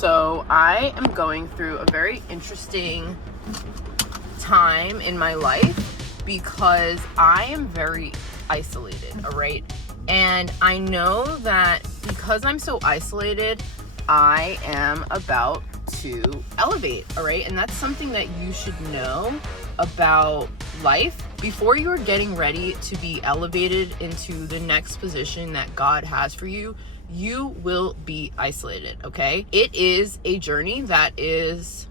So I am going through a very interesting time in my life because I am very isolated, all right? And I know that because I'm so isolated, I am about to elevate, all right? And that's something that you should know about life. Before you're getting ready to be elevated into the next position that God has for you, you will be isolated, okay? It is a journey that is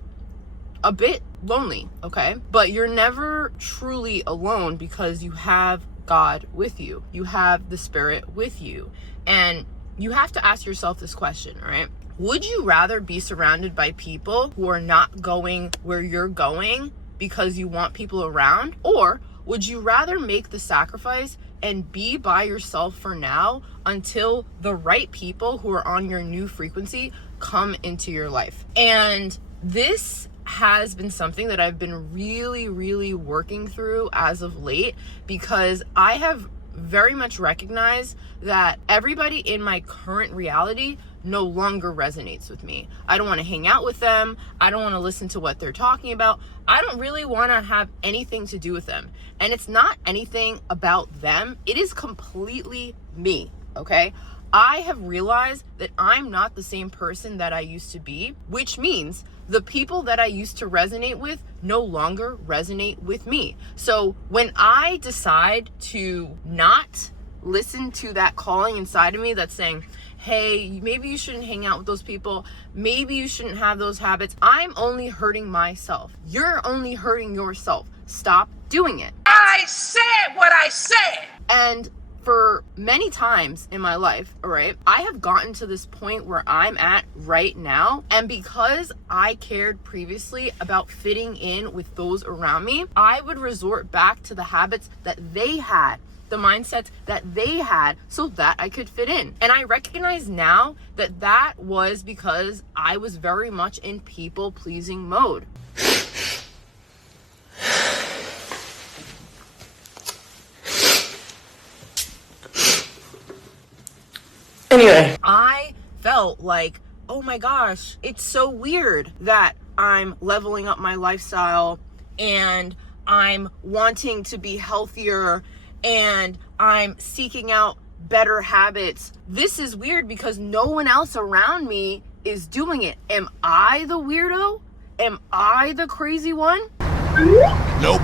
a bit lonely, okay? But you're never truly alone because you have God with you. You have the Spirit with you. And you have to ask yourself this question, all right? Would you rather be surrounded by people who are not going where you're going because you want people around? Or would you rather make the sacrifice and be by yourself for now until the right people who are on your new frequency come into your life? And this has been something that I've been really working through as of late, because I have very much recognized that everybody in my current reality no longer resonates with me. I don't want to hang out with them. I don't want to listen to what they're talking about. I don't really want to have anything to do with them. And it's not anything about them. It is completely me, okay? I have realized that I'm not the same person that I used to be, which means the people that I used to resonate with no longer resonate with me. So when I decide to not listen to that calling inside of me that's saying, hey, maybe you shouldn't hang out with those people, maybe you shouldn't have those habits, I'm only hurting myself. You're only hurting yourself. Stop doing it. I said what I said. And for many times in my life, all right, I have gotten to this point where I'm at right now. And because I cared previously about fitting in with those around me, I would resort back to the habits that they had, the mindsets that they had, so that I could fit in. And I recognize now that that was because I was very much in people-pleasing mode. Anyway, I felt like, oh my gosh, it's so weird that I'm leveling up my lifestyle and I'm wanting to be healthier and I'm seeking out better habits. This is weird because no one else around me is doing it. Am I the weirdo? Am I the crazy one? Nope.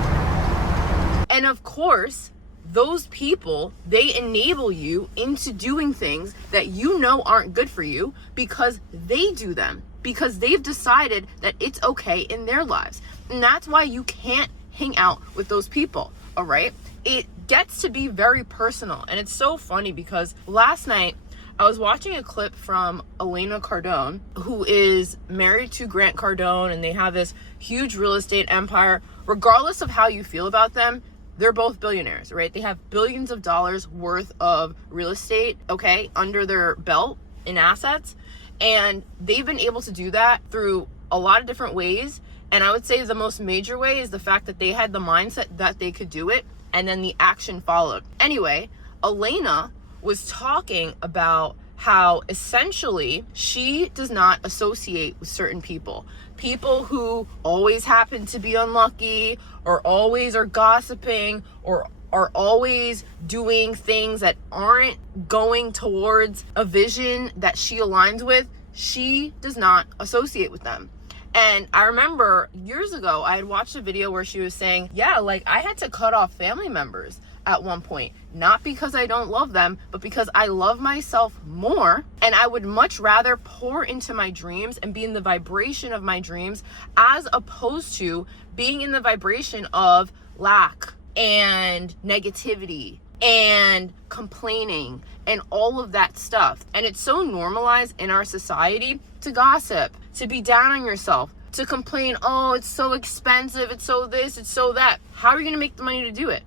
And of course, those people, they enable you into doing things that you know aren't good for you because they do them, because they've decided that it's okay in their lives. And that's why you can't hang out with those people, all right? It gets to be very personal. And it's so funny because last night I was watching a clip from Elena Cardone, who is married to Grant Cardone, and they have this huge real estate empire. Regardless of how you feel about them, they're both billionaires, right? They have billions of dollars worth of real estate, okay, under their belt in assets. And they've been able to do that through a lot of different ways. And I would say the most major way is the fact that they had the mindset that they could do it, and then the action followed. Anyway, Elena was talking about how essentially she does not associate with certain people. People who always happen to be unlucky, or always are gossiping, or are always doing things that aren't going towards a vision that she aligns with. She does not associate with them. And I remember years ago, I had watched a video where she was saying, yeah, like I had to cut off family members at one point, not because I don't love them, but because I love myself more. And I would much rather pour into my dreams and be in the vibration of my dreams, as opposed to being in the vibration of lack and negativity and complaining and all of that stuff. And it's so normalized in our society to gossip, to be down on yourself, to complain, oh, it's so expensive, it's so this, it's so that. How are you gonna make the money to do it?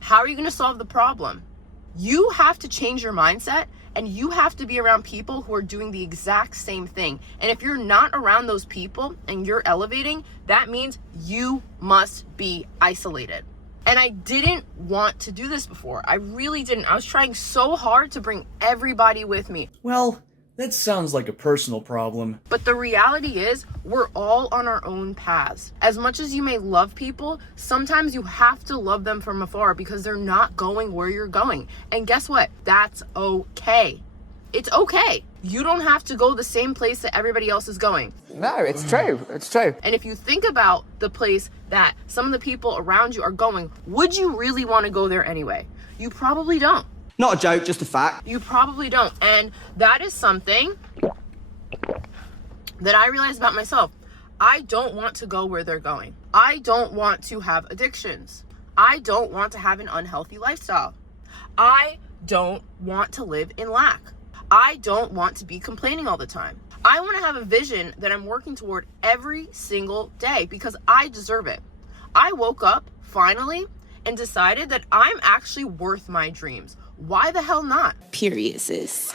How are you gonna solve the problem? You have to change your mindset, and you have to be around people who are doing the exact same thing. And if you're not around those people and you're elevating, that means you must be isolated. And I didn't want to do this before. I really didn't. I was trying so hard to bring everybody with me. well, That sounds like a personal problem. But the reality is, we're all on our own paths. As much as you may love people, sometimes you have to love them from afar because they're not going where you're going. And guess what? That's okay. It's okay. You don't have to go the same place that everybody else is going. No, it's true. It's true. And if you think about the place that some of the people around you are going, would you really want to go there anyway? You probably don't. Not a joke, just a fact. You probably don't. And that is something that I realized about myself. I don't want to go where they're going. I don't want to have addictions. I don't want to have an unhealthy lifestyle. I don't want to live in lack. I don't want to be complaining all the time. I want to have a vision that I'm working toward every single day because I deserve it. I woke up finally and decided that I'm actually worth my dreams. Why the hell not? Period, sis.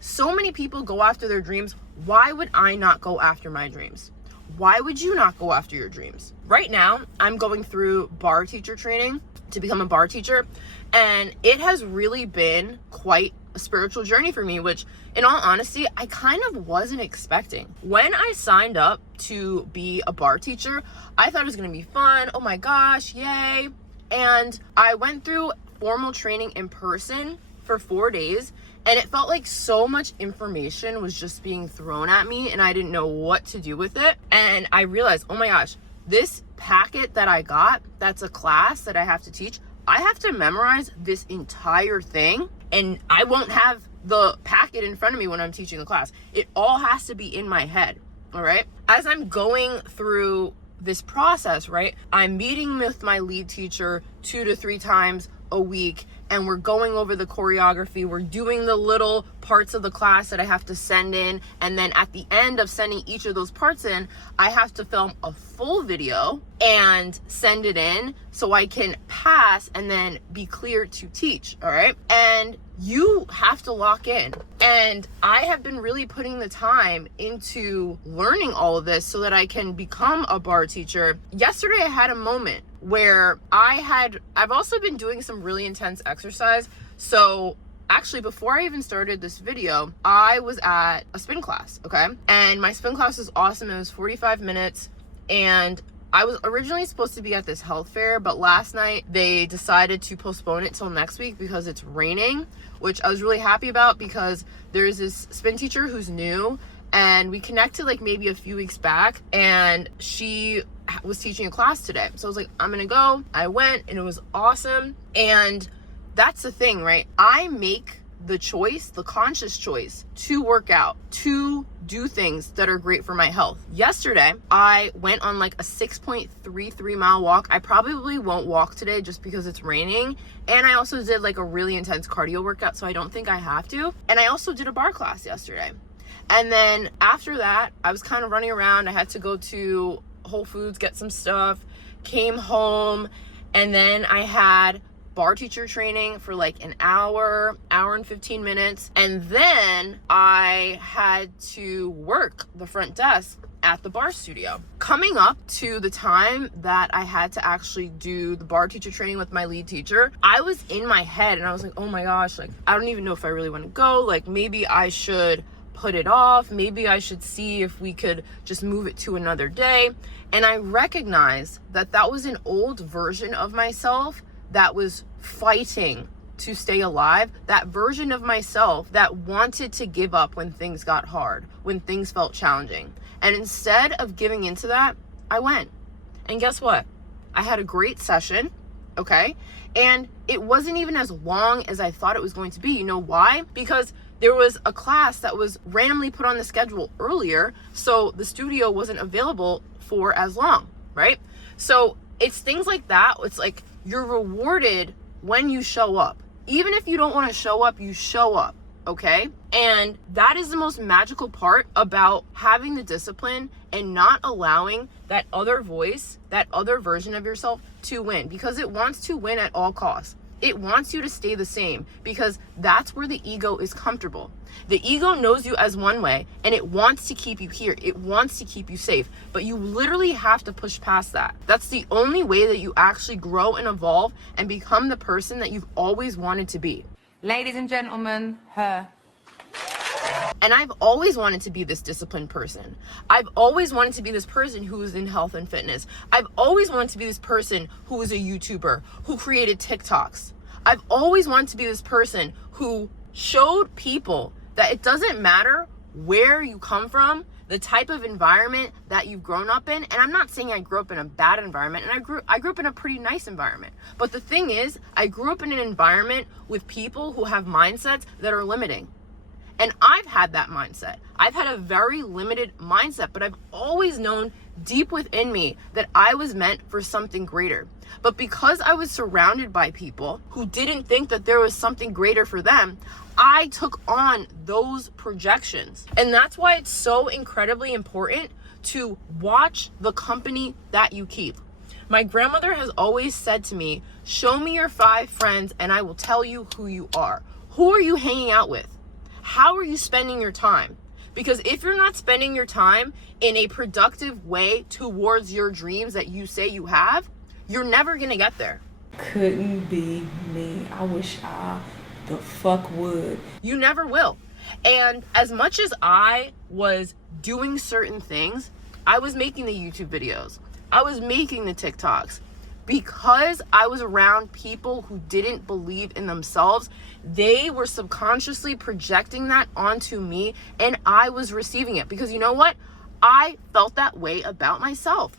So many people go after their dreams. Why would I not go after my dreams? Why would you not go after your dreams? Right now, I'm going through bar teacher training to become a bar teacher, and it has really been quite a spiritual journey for me, which in all honesty, I kind of wasn't expecting. When I signed up to be a bar teacher, I thought it was going to be fun. Oh my gosh, yay. And I went through formal training in person for 4 days, and it felt like so much information was just being thrown at me and I didn't know what to do with it. And I realized, oh my gosh, this packet that I got, that's a class that I have to teach, I have to memorize this entire thing, and I won't have the packet in front of me when I'm teaching the class. It all has to be in my head, all right? As I'm going through this process, right, I'm meeting with my lead teacher 2 to 3 times a week, and we're going over the choreography. We're doing the little parts of the class that I have to send in, and then at the end of sending each of those parts in, I have to film a full video and send it in so I can pass and then be clear to teach, all right? And you have to lock in. And I have been really putting the time into learning all of this so that I can become a bar teacher. Yesterday I had a moment where I've also been doing some really intense exercise. So actually, before I even started this video, I was at a spin class, okay? And my spin class was awesome. It was 45 minutes, and I was originally supposed to be at this health fair, but last night they decided to postpone it till next week because it's raining, which I was really happy about because there's this spin teacher who's new, and we connected like maybe a few weeks back, and she was teaching a class today. So I was like, I'm gonna go. I went, and it was awesome. And that's the thing, right? I make the choice, the conscious choice, to work out, to do things that are great for my health. Yesterday, I went on like a 6.33 mile walk. I probably won't walk today just because it's raining. And I also did like a really intense cardio workout, so I don't think I have to. And I also did a bar class yesterday. And then after that, I was kind of running around. I had to go to Whole Foods, get some stuff, came home, and then I had bar teacher training for like an hour and 15 minutes. And then I had to work the front desk at the bar studio. Coming up to the time that I had to actually do the bar teacher training with my lead teacher, I was in my head and I was like, oh my gosh, like, I don't even know if I really want to go. Like, maybe I should put it off. Maybe I should see if we could just move it to another day. And I recognized that that was an old version of myself that was fighting to stay alive, that version of myself that wanted to give up when things got hard, when things felt challenging. And instead of giving into that, I went. And guess what? I had a great session, okay? And it wasn't even as long as I thought it was going to be. You know why? Because there was a class that was randomly put on the schedule earlier, so the studio wasn't available for as long, right? So it's things like that. It's like you're rewarded when you show up. Even if you don't want to show up, you show up, okay? And that is the most magical part about having the discipline and not allowing that other voice, that other version of yourself to win, because it wants to win at all costs. It wants you to stay the same because that's where the ego is comfortable. The ego knows you as one way and it wants to keep you here. It wants to keep you safe, but you literally have to push past that. That's the only way that you actually grow and evolve and become the person that you've always wanted to be. Ladies and gentlemen, her. And I've always wanted to be this disciplined person. I've always wanted to be this person who is in health and fitness. I've always wanted to be this person who is a YouTuber, who created TikToks. I've always wanted to be this person who showed people that it doesn't matter where you come from, the type of environment that you've grown up in. And I'm not saying I grew up in a bad environment, and I grew up in a pretty nice environment. But the thing is, I grew up in an environment with people who have mindsets that are limiting. And I've had that mindset. I've had a very limited mindset, but I've always known deep within me that I was meant for something greater. But because I was surrounded by people who didn't think that there was something greater for them, I took on those projections. And that's why it's so incredibly important to watch the company that you keep. My grandmother has always said to me, show me your 5 friends and I will tell you who you are. Who are you hanging out with? How are you spending your time? Because if you're not spending your time in a productive way towards your dreams that you say you have, you're never gonna get there. Couldn't be me. I wish I the fuck would. You never will. And as much as I was doing certain things, I was making the YouTube videos, I was making the TikToks, because I was around people who didn't believe in themselves. They were subconsciously projecting that onto me, and I was receiving it. Because you know what? I felt that way about myself.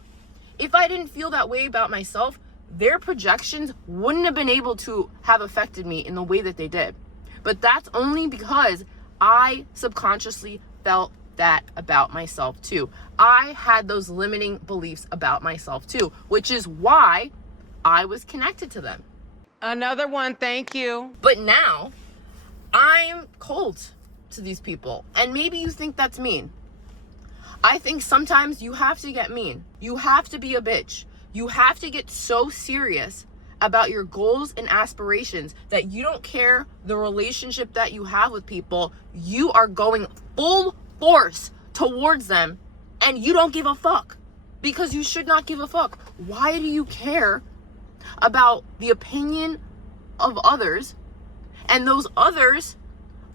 If I didn't feel that way about myself, their projections wouldn't have been able to have affected me in the way that they did. But that's only because I subconsciously felt that about myself too. I had those limiting beliefs about myself too, which is why I was connected to them. Another one, thank you. But now I'm cold to these people. And maybe you think that's mean. I think sometimes you have to get mean. You have to be a bitch. You have to get so serious about your goals and aspirations that you don't care the relationship that you have with people. You are going full force towards them and you don't give a fuck, because you should not give a fuck. Why do you care about the opinion of others, and those others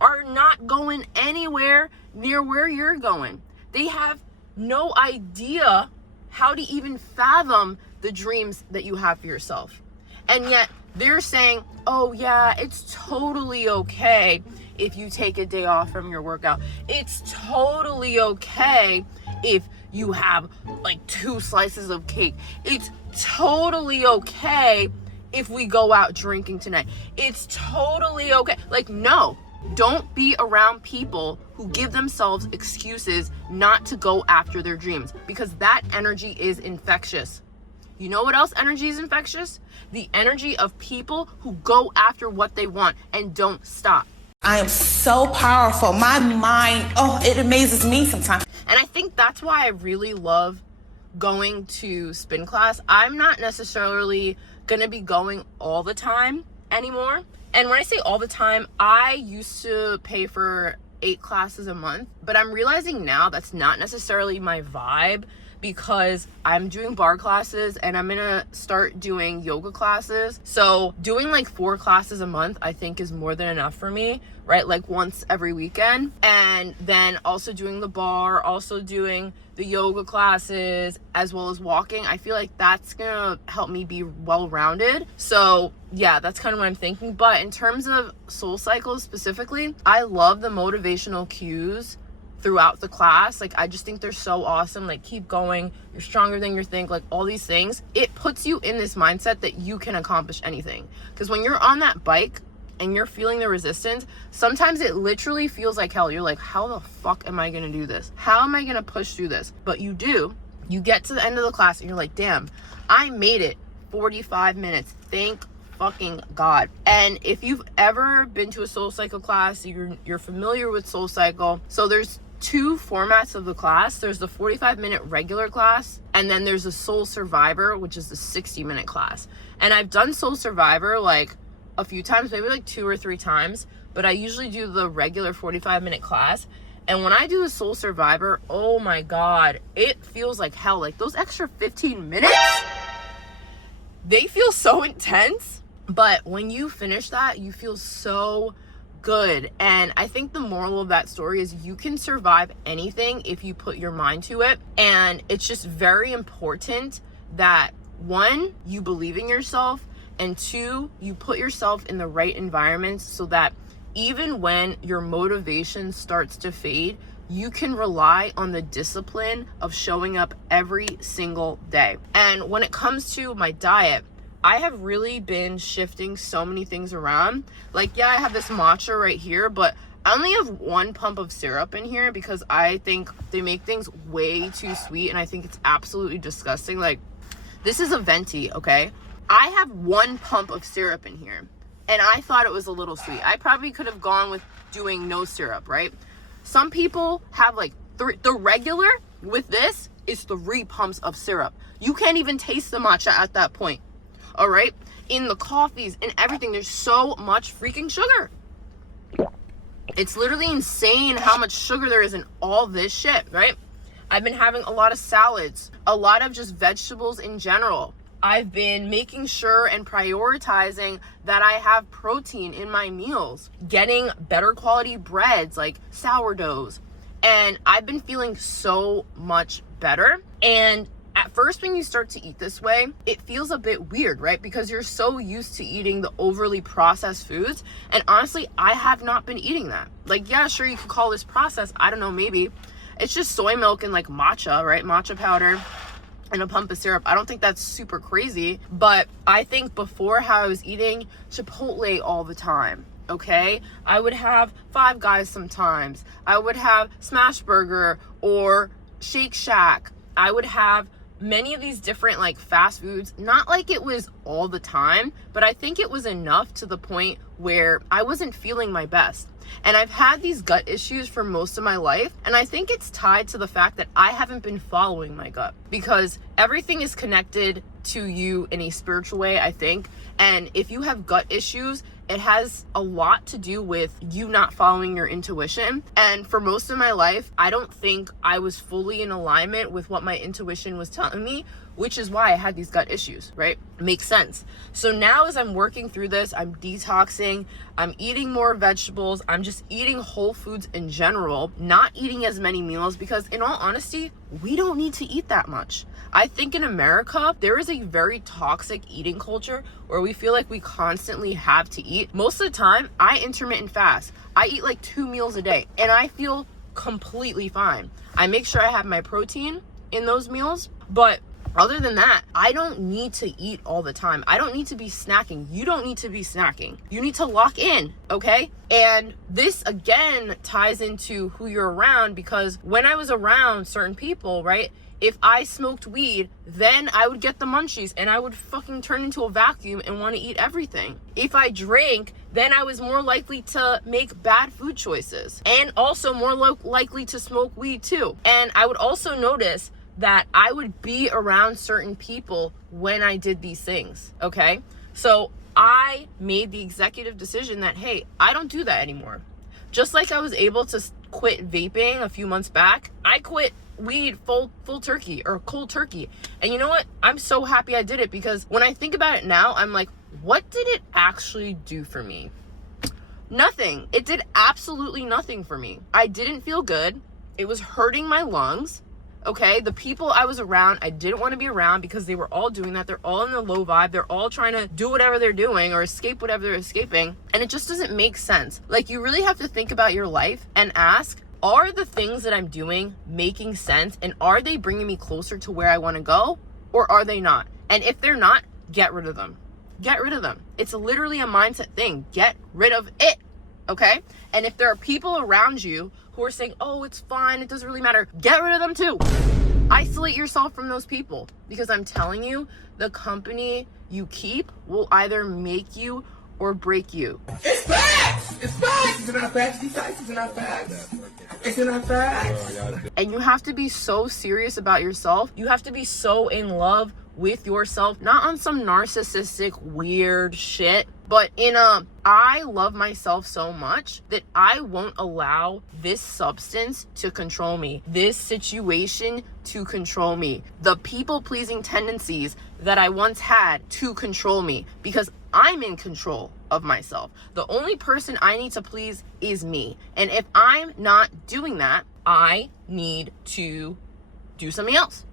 are not going anywhere near where you're going? They have no idea how to even fathom the dreams that you have for yourself. And yet they're saying, oh yeah, it's totally okay if you take a day off from your workout. It's totally okay if you have like 2 slices of cake. It's totally okay if we go out drinking tonight. It's totally okay. Like, no, don't be around people who give themselves excuses not to go after their dreams, because that energy is infectious. You know what else energy is infectious? The energy of people who go after what they want and don't stop. I am so powerful. My mind, it amazes me sometimes. And I think that's why I really love going to spin class. I'm not necessarily gonna be going all the time anymore. And when I say all the time, I used to pay for 8 classes a month, but I'm realizing now that's not necessarily my vibe, because I'm doing bar classes and I'm gonna start doing yoga classes. So doing like 4 classes a month, I think, is more than enough for me, right? Like once every weekend. And then also doing the bar, also doing the yoga classes, as well as walking. I feel like that's gonna help me be well-rounded. So yeah, that's kind of what I'm thinking. But in terms of Soul Cycles specifically, I love the motivational cues throughout the class. Like, I just think they're so awesome. Like, keep going, you're stronger than you think, like all these things. It puts you in this mindset that you can accomplish anything. Because when you're on that bike and you're feeling the resistance, sometimes it literally feels like hell. You're like, how the fuck am I gonna do this? How am I gonna push through this? But you do. You get to the end of the class and you're like, damn, I made it 45 minutes. Thank fucking God. And if you've ever been to a Soul Cycle class, you're familiar with Soul Cycle. So there's 2 formats of the class. There's the 45-minute regular class, and then there's a Soul Survivor, which is the 60-minute class. And I've done Soul Survivor like a few times, maybe like 2 or 3 times, but I usually do the regular 45-minute class. And when I do the Soul Survivor, oh my God, it feels like hell. Like those extra 15 minutes, they feel so intense. But when you finish that, you feel so good. And I think the moral of that story is you can survive anything if you put your mind to it. And it's just very important that, one, you believe in yourself, and two, you put yourself in the right environments so that even when your motivation starts to fade, you can rely on the discipline of showing up every single day. And when it comes to my diet, I have really been shifting so many things around. Like, yeah, I have this matcha right here, but I only have 1 pump of syrup in here because I think they make things way too sweet, and I think it's absolutely disgusting. Like, this is a venti, okay? I have 1 pump of syrup in here, and I thought it was a little sweet. I probably could have gone with doing no syrup, right? Some people have like the regular with this is 3 pumps of syrup. You can't even taste the matcha at that point. All right, in the coffees and everything, there's so much freaking sugar. It's literally insane how much sugar there is in all this shit, right? I've been having a lot of salads, a lot of just vegetables in general. I've been making sure and prioritizing that I have protein in my meals, getting better quality breads like sourdoughs. And I've been feeling so much better. And at first, when you start to eat this way, it feels a bit weird, right? Because you're so used to eating the overly processed foods. And honestly, I have not been eating that. Like, yeah, sure, you could call this processed. I don't know, maybe. It's just soy milk and like matcha, right? Matcha powder and a pump of syrup. I don't think that's super crazy. But I think before, how I was eating Chipotle all the time, okay? I would have Five Guys sometimes. I would have Smash Burger or Shake Shack. I would have many of these different like fast foods, not like it was all the time, but I think it was enough to the point where I wasn't feeling my best. And I've had these gut issues for most of my life, and I think it's tied to the fact that I haven't been following my gut, because everything is connected to you in a spiritual way, I think. And if you have gut issues, it has a lot to do with you not following your intuition. And for most of my life, I don't think I was fully in alignment with what my intuition was telling me, which is why I had these gut issues, right? Makes sense. So now as I'm working through this, I'm detoxing, I'm eating more vegetables, I'm just eating whole foods in general, not eating as many meals, because in all honesty, we don't need to eat that much. I think in America, there is a very toxic eating culture where we feel like we constantly have to eat. Most of the time, I intermittent fast. I eat like 2 meals a day, and I feel completely fine. I make sure I have my protein in those meals, but other than that, I don't need to eat all the time. I don't need to be snacking. You don't need to be snacking. You need to lock in, okay? And this again ties into who you're around, because when I was around certain people, right, if I smoked weed, then I would get the munchies and I would fucking turn into a vacuum and want to eat everything. If I drank, then I was more likely to make bad food choices, and also more likely to smoke weed too. And I would also notice that I would be around certain people when I did these things, okay? So I made the executive decision that, hey, I don't do that anymore. Just like I was able to quit vaping a few months back, I quit weed full turkey or cold turkey. And you know what? I'm so happy I did it, because when I think about it now, I'm like, what did it actually do for me? Nothing. It did absolutely nothing for me. I didn't feel good. It was hurting my lungs. Okay, the people I was around, I didn't want to be around because they were all doing that. They're all in the low vibe. They're all trying to do whatever they're doing or escape whatever they're escaping. And it just doesn't make sense. Like, you really have to think about your life and ask, are the things that I'm doing making sense? And are they bringing me closer to where I want to go? Or are they not? And if they're not, get rid of them. Get rid of them. It's literally a mindset thing. Get rid of it. Okay? And if there are people around you who are saying, oh, it's fine, it doesn't really matter, get rid of them too. Isolate yourself from those people, because I'm telling you, the company you keep will either make you or break you. It's facts! It's facts! It's not facts. These facts is not facts. It's not facts. And you have to be so serious about yourself. You have to be so in love with yourself, not on some narcissistic weird shit, but in a, I love myself so much that I won't allow this substance to control me, this situation to control me, the people-pleasing tendencies that I once had to control me, because I'm in control of myself. The only person I need to please is me. And if I'm not doing that, I need to do something else.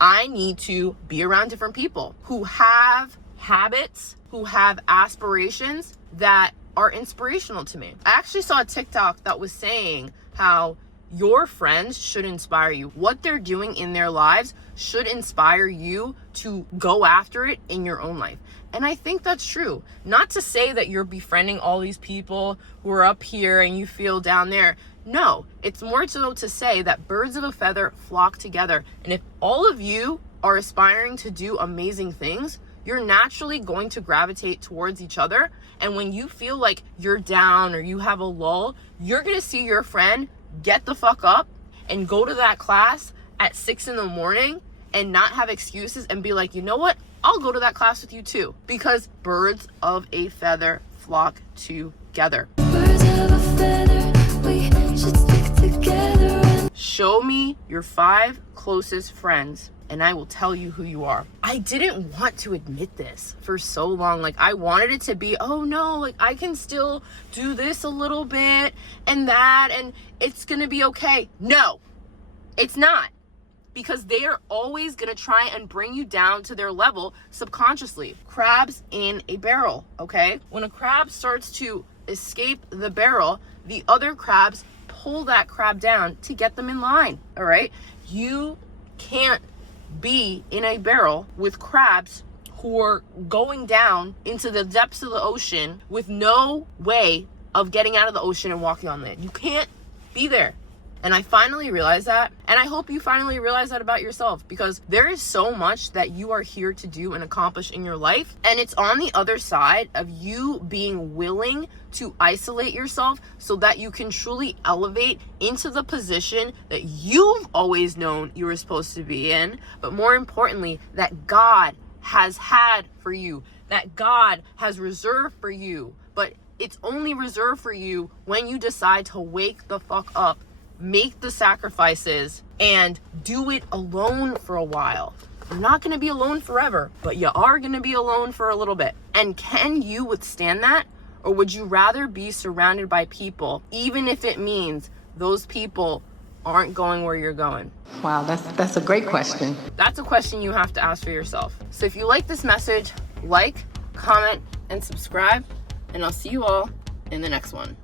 I need to be around different people who have habits, who have aspirations that are inspirational to me. I actually saw a TikTok that was saying how your friends should inspire you. What they're doing in their lives should inspire you to go after it in your own life. And I think that's true. Not to say that you're befriending all these people who are up here and you feel down there. No, it's more so to say that birds of a feather flock together. And if all of you are aspiring to do amazing things, you're naturally going to gravitate towards each other. And when you feel like you're down or you have a lull, you're going to see your friend get the fuck up and go to that class at 6 a.m. and not have excuses and be like, you know what? I'll go to that class with you too. Because birds of a feather flock together. Birds of a feather, we should stick together. Show me your 5 closest friends and I will tell you who you are. I didn't want to admit this for so long. Like, I wanted it to be, oh no, like I can still do this a little bit and that, and it's gonna be okay. No, it's not. Because they are always gonna try and bring you down to their level subconsciously. Crabs in a barrel, okay? When a crab starts to escape the barrel, the other crabs pull that crab down to get them in line, all right? You can't be in a barrel with crabs who are going down into the depths of the ocean with no way of getting out of the ocean and walking on land. You can't be there. And I finally realized that. And I hope you finally realize that about yourself, because there is so much that you are here to do and accomplish in your life. And it's on the other side of you being willing to isolate yourself so that you can truly elevate into the position that you've always known you were supposed to be in. But more importantly, that God has had for you, that God has reserved for you. But it's only reserved for you when you decide to wake the fuck up, make the sacrifices, and do it alone for a while. You're not going to be alone forever, but you are going to be alone for a little bit. And can you withstand that? Or would you rather be surrounded by people, even if it means those people aren't going where you're going? Wow, that's a great question. That's a question you have to ask for yourself. So if you like this message, like, comment, and subscribe, and I'll see you all in the next one.